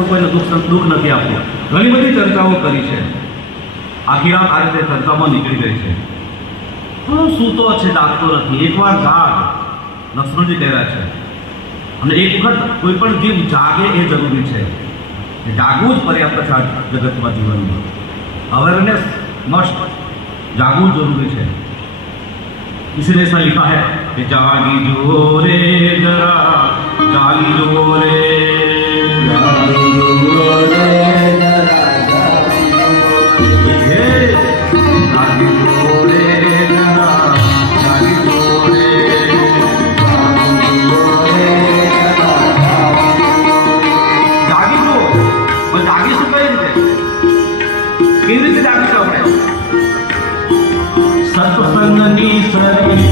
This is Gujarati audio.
કોઈને દુઃખ નથી આપતું. ઘણી બધી ચર્ચાઓ કરી છે. આખી રાત આ રીતે ચર્ચામાં નીકળી ગઈ છે. સૂતો છે, જાગતો નથી. એકવાર જાગ, લક્ષ્મણજી કહેવા છે. અને એક વખત કોઈ પણ જીવ જાગે એ જરૂરી છે. જાગવું જ પર્યાપ્ત છે આ જગતમાં, જીવનમાં. अवेयरनेस मस्ट, जागू जरूरी है. इसलिए ऐसा लिखा है कि जागी जो रे जरा, जागी जो रे, जागी जो रे जरा, जागी जो रे जरा, जागी जो रे, जागी जो. और जागी શું કઈ રીતે, કેવી રીતે જાગીશું આપણે? સત્સંગની સરી